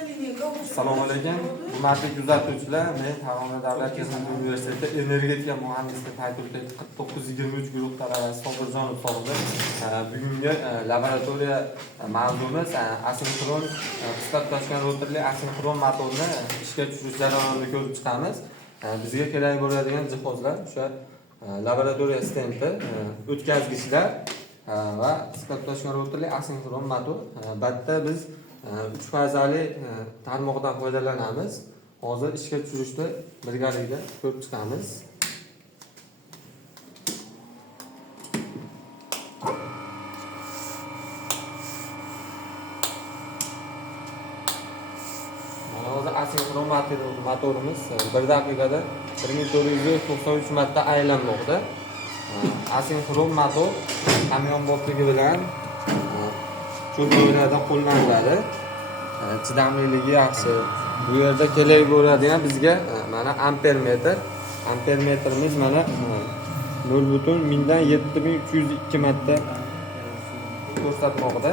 Assalomu alaykum. Hurmatli kuzatuvchilar, men Farg'ona davlat texnika universiteti energetika muhandislik fakulteti 4923 guruh talabasi Sobirjonov Sobir. Bugungi laboratoriya mavzuyimiz asinxron qisqa tutashgan rotorli asinxron motorni ishga tushirish jarayonini ko'rib chiqamiz. Bizga kerak bo'ladigan jihozlar o'sha laboratoriya stendi, o'tkazgichlar va qisqa tutashgan rotorli asinxron motor. Batda biz 3 fazali tarmoqdan foydalanamiz. Hozir ishga tushirishda birgalikda ko'rib chiqamiz. Mana hozir asinxron motorimiz 1 daqiqada 1493 marta aylanmoqda. Asinxron motor hamyonboppligi bilan cho'l joylarda qo'llaniladi. Chidamliligi yaxshi. Bu yerda kerak bo'ladigan bizga mana amper metr. Amper metrimiz mana 0.7302 marta ko'rsatmoqda.